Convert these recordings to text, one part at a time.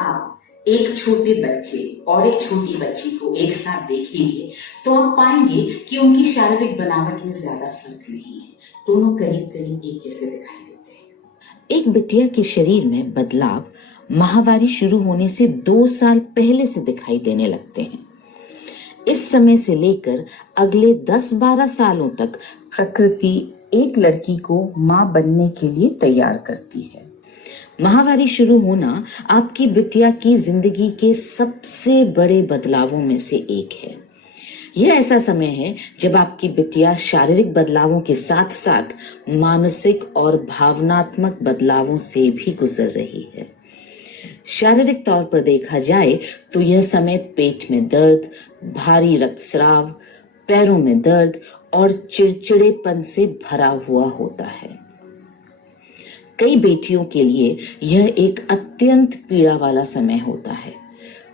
आप एक छोटे बच्चे और एक छोटी बच्ची को एक साथ देखेंगे तो आप पाएंगे कि उनकी शारीरिक बनावट में ज्यादा फर्क नहीं है। दोनों करीब करीब एक जैसे दिखाई देते हैं। एक बिटिया के शरीर में बदलाव माहवारी शुरू होने से 2 साल पहले से दिखाई देने लगते हैं। इस समय से लेकर अगले 10-12 सालों तक प्रकृति एक लड़की को मां बनने के लिए तैयार करती है। माहवारी शुरू होना आपकी बिटिया की जिंदगी के सबसे बड़े बदलावों में से एक है। यह ऐसा समय है जब आपकी बिटिया शारीरिक बदलावों के साथ साथ मानसिक और भावनात्मक बदलावों से भी गुजर रही है। शारीरिक तौर पर देखा जाए तो यह समय पेट में दर्द, भारी रक्तस्राव, पैरों में दर्द और चिड़चिड़ेपन से भरा हुआ होता है। कई बेटियों के लिए यह एक अत्यंत पीड़ा वाला समय होता है।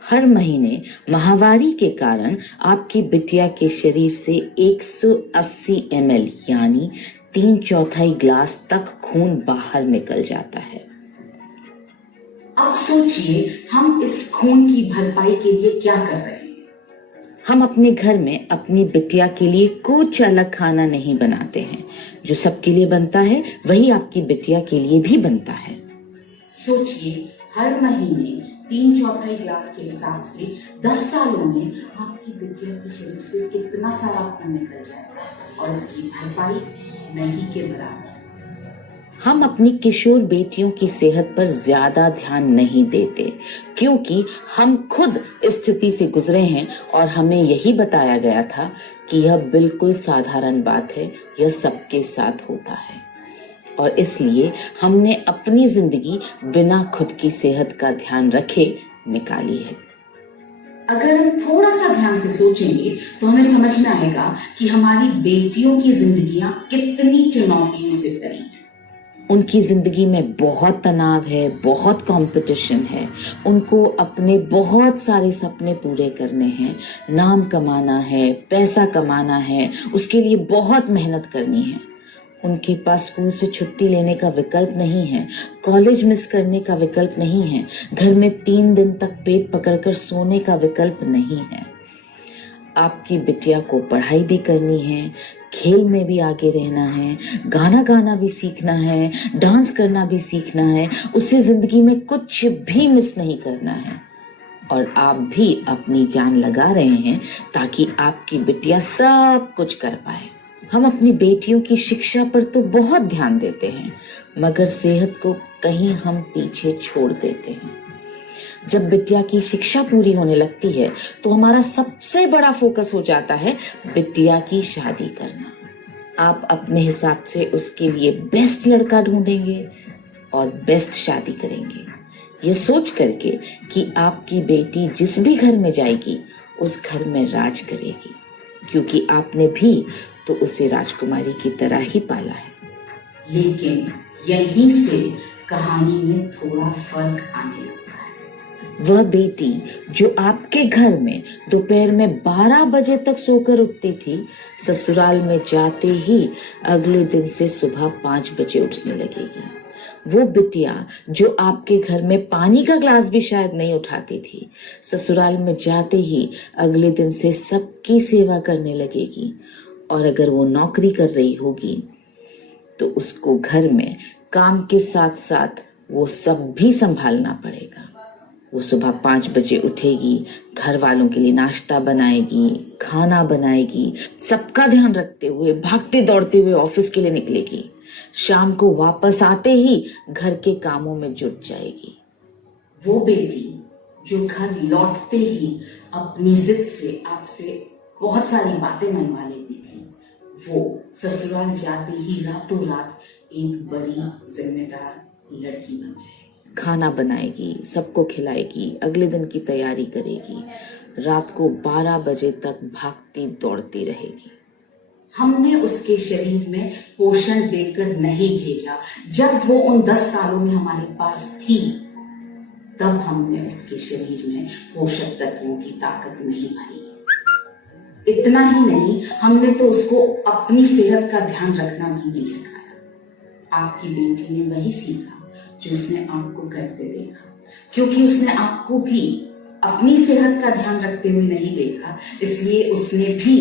हर महीने माहवारी के कारण आपकी बिटिया के शरीर से 180 ml यानी 3/4 ग्लास तक खून बाहर निकल जाता है। अब सोचिए हम इस खून की भरपाई के लिए क्या कर रहे हैं। हम अपने घर में अपनी बिटिया के लिए कुछ अलग खाना नहीं बनाते हैं। जो सबके लिए बनता है वही आपकी बिटिया के लिए भी बनता है। सोचिए हर महीने 3/4 ग्लास के हिसाब से 10 सालों में आपकी बिटिया के शरीर से कितना सारा खून निकल जाएगा और इसकी भरपाई नहीं के बराबर। हम अपनी किशोर बेटियों की सेहत पर ज्यादा ध्यान नहीं देते क्योंकि हम खुद इस स्थिति से गुजरे हैं और हमें यही बताया गया था कि यह बिल्कुल साधारण बात है, यह सबके साथ होता है और इसलिए हमने अपनी जिंदगी बिना खुद की सेहत का ध्यान रखे निकाली है। अगर हम थोड़ा सा ध्यान से सोचेंगे तो हमें समझ में आएगा कि हमारी बेटियों की जिंदगियां कितनी चुनौतियों से भरी हैं। उनकी जिंदगी में बहुत तनाव है, बहुत कंपटीशन है। उनको अपने बहुत सारे सपने पूरे करने हैं, नाम कमाना है, पैसा कमाना है, उसके लिए बहुत मेहनत करनी है। उनके पास स्कूल से छुट्टी लेने का विकल्प नहीं है, कॉलेज मिस करने का विकल्प नहीं है, घर में 3 दिन तक पेट पकड़कर सोने का विकल्प नहीं है। आपकी बिटिया को पढ़ाई भी करनी है, खेल में भी आगे रहना है, गाना गाना भी सीखना है, डांस करना भी सीखना है, उसे जिंदगी में कुछ भी मिस नहीं करना है और आप भी अपनी जान लगा रहे हैं ताकि आपकी बिटिया सब कुछ कर पाए। हम अपनी बेटियों की शिक्षा पर तो बहुत ध्यान देते हैं मगर सेहत को कहीं हम पीछे छोड़ देते हैं। जब बिटिया की शिक्षा पूरी होने लगती है तो हमारा सबसे बड़ा फोकस हो जाता है बिटिया की शादी करना। आप अपने हिसाब से उसके लिए बेस्ट लड़का ढूंढेंगे और बेस्ट शादी करेंगे, ये सोच करके कि आपकी बेटी जिस भी घर में जाएगी उस घर में राज करेगी क्योंकि आपने भी तो उसे राजकुमारी की तरह ही पाला है। लेकिन यहीं से कहानी में थोड़ा फर्क आने लगता है। वह बेटी जो आपके घर में दोपहर में 12 बजे तक सोकर उठती थी, ससुराल में जाते ही अगले दिन से सुबह 5 बजे उठने लगेगी। वो बिटिया जो आपके घर में पानी का ग्लास भी शायद नहीं उठाती थी, ससुराल में जाते ही अगले दिन से सबकी सेवा करने लगेगी और अगर वो नौकरी कर रही होगी तो उसको घर में काम के साथ साथ वो सब भी संभालना पड़ेगा। वो सुबह 5 बजे उठेगी, घर वालों के लिए नाश्ता बनाएगी, खाना बनाएगी, सबका ध्यान रखते हुए भागते दौड़ते हुए ऑफिस के लिए निकलेगी। शाम को वापस आते ही घर के कामों में जुट जाएगी। वो बेटी जो घर लौटते ही अपनी जिद से आपसे बहुत सारी बातें मनवा लेती थी, वो ससुराल जाते ही रातों रात एक बड़ी जिम्मेदार लड़की बन जाएगी। खाना बनाएगी, सबको खिलाएगी, अगले दिन की तैयारी करेगी, रात को 12 बजे तक भागती दौड़ती रहेगी। हमने उसके शरीर में पोषण देकर नहीं भेजा। जब वो उन 10 सालों में हमारे पास थी तब हमने उसके शरीर में पोषक तत्वों की ताकत नहीं भरी। इतना ही नहीं, हमने तो उसको अपनी सेहत का ध्यान रखना भी नहीं सिखाया। आपकी बेटी ने वही सीखा जो उसने आपको करते देखा क्योंकि उसने आपको भी अपनी सेहत का ध्यान रखते हुए नहीं देखा, इसलिए उसने भी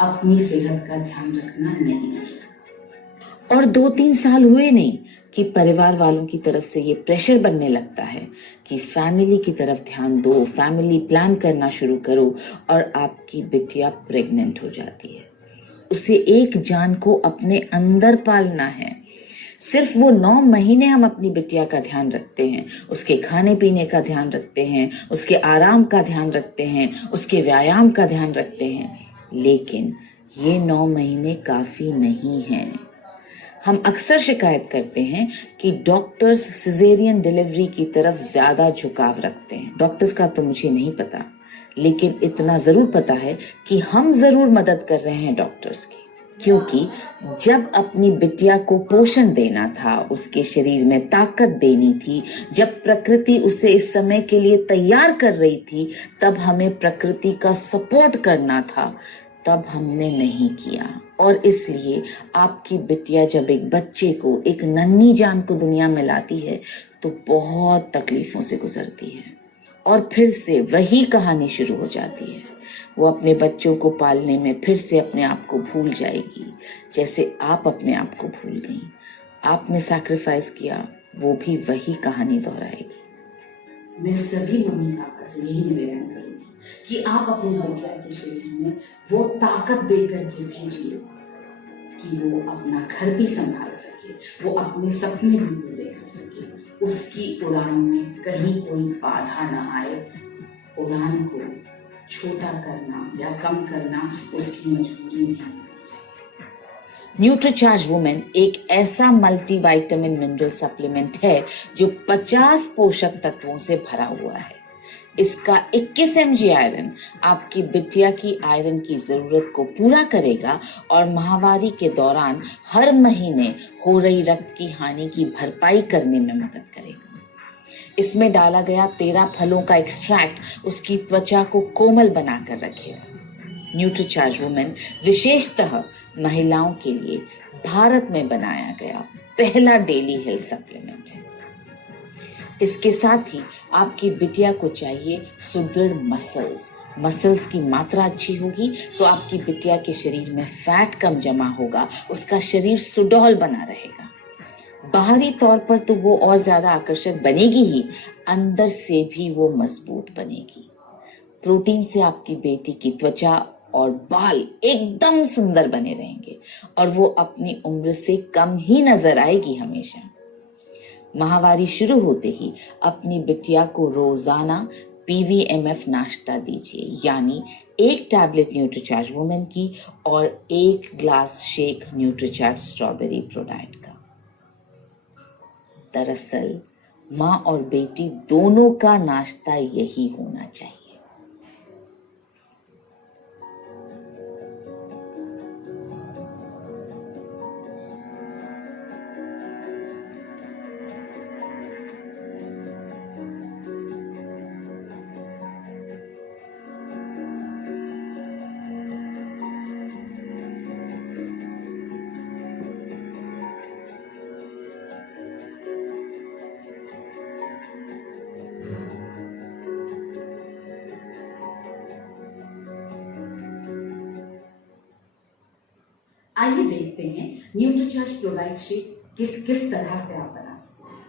अपनी सेहत का ध्यान रखना नहीं सीखा। और 2-3 साल हुए नहीं कि परिवार वालों की तरफ से ये प्रेशर बनने लगता है कि फैमिली की तरफ ध्यान दो, फैमिली प्लान करना शुरू करो, और आपकी बिटिया प्रेग्नेंट हो जाती है। उसे एक जान को अपने अंदर पालना है। सिर्फ वो 9 महीने हम अपनी बिटिया का ध्यान रखते हैं, उसके खाने पीने का ध्यान रखते हैं, उसके आराम का ध्यान रखते हैं, उसके व्यायाम का ध्यान रखते हैं, लेकिन ये 9 महीने काफी नहीं हैं। हम अक्सर शिकायत करते हैं कि डॉक्टर्स सिजेरियन डिलीवरी की तरफ ज्यादा झुकाव रखते हैं। डॉक्टर्स का तो मुझे नहीं पता, लेकिन इतना जरूर पता है कि हम जरूर मदद कर रहे हैं डॉक्टर्स की, क्योंकि जब अपनी बिटिया को पोषण देना था, उसके शरीर में ताकत देनी थी, जब प्रकृति उसे इस समय के लिए तैयार कर रही थी, तब हमें प्रकृति का सपोर्ट करना था, तब हमने नहीं किया। और इसलिए आपकी बिटिया जब एक बच्चे को, एक नन्ही जान को दुनिया में लाती है, तो बहुत तकलीफों से गुजरती है, और फिर से वही कहानी शुरू हो जाती है। वो अपने बच्चों को पालने में फिर से अपने आप को भूल जाएगी, जैसे आप अपने आप को भूल गई। आपने सैक्रिफाइस किया, वो भी वही कहानी दोहराएगी। मैं सभी मम्मी पापा से यही निवेदन करूंगी कि आप अपने बच्चा के शरीर में वो ताकत देकर के भेजिए कि वो अपना घर भी संभाल सके, वो अपने सपने भी पूरे कर सके, उसकी उड़ान में कहीं कोई बाधा न आए। उड़ान को छोटा करना या कम करना उसकी मजबूरी नहीं। न्यूट्रीचार्ज वुमेन एक ऐसा मल्टीविटामिन मिनरल सप्लीमेंट है जो 50 पोषक तत्वों से भरा हुआ है। इसका 21 mg आयरन आपकी बिटिया की आयरन की जरूरत को पूरा करेगा और माहवारी के दौरान हर महीने हो रही रक्त की हानि की भरपाई करने में मदद करेगा। इसमें डाला गया 13 फलों का एक्सट्रैक्ट उसकी त्वचा को कोमल बनाकर रखेगा। न्यूट्रीचार्ज वुमेन विशेषतः महिलाओं के लिए भारत में बनाया गया पहला डेली हेल्थ सप्लीमेंट है। इसके साथ ही आपकी बिटिया को चाहिए सुदृढ़ मसल्स की मात्रा अच्छी होगी तो आपकी बिटिया के शरीर में फैट कम जमा होगा, उसका शरीर सुडौल बना रहेगा। बाहरी तौर पर तो वो और ज्यादा आकर्षक बनेगी ही, अंदर से भी वो मजबूत बनेगी। प्रोटीन से आपकी बेटी की त्वचा और बाल एकदम सुंदर बने रहेंगे और वो अपनी उम्र से कम ही नजर आएगी हमेशा। माहवारी शुरू होते ही अपनी बिटिया को रोजाना PVMF नाश्ता दीजिए, यानी 1 टैबलेट न्यूट्रीचार्ज वुमेन की और 1 glass shake Nutricharge strawberry ProDiet का। दरअसल माँ और बेटी दोनों का नाश्ता यही होना चाहिए। आइए देखते हैं न्यूट्रीचार्ज प्रोडाइट शेक किस तरह से आप बना सकते हैं।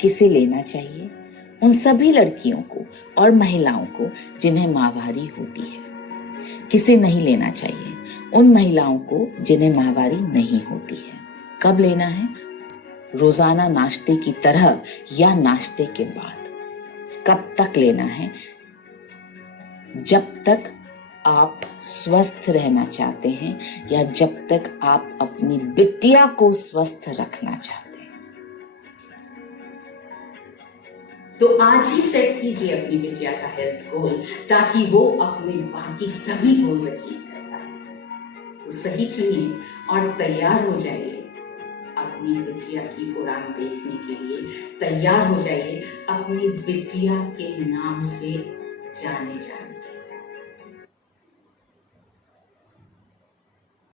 किसे लेना चाहिए? उन सभी लड़कियों को और महिलाओं को जिन्हें माहवारी होती है। किसे नहीं लेना चाहिए? उन महिलाओं को जिन्हें माहवारी नहीं होती है। कब लेना है? रोजाना नाश्ते की तरह या नाश्ते के बाद। कब तक लेना है? जब तक आप स्वस्थ रहना चाहते हैं या जब तक आप अपनी बिटिया को स्वस्थ रखना चाहते हैं। तो आज ही सेट कीजिए अपनी बिटिया का हेल्थ गोल, ताकि वो अपने बाकी सभी गोल्स अचीव कर पाए। तो सही चुनिए और तैयार हो जाइए अपनी बिटिया की उड़ान देखने के लिए। तैयार हो जाइए अपनी बिटिया के नाम से जाने जाने के लिए।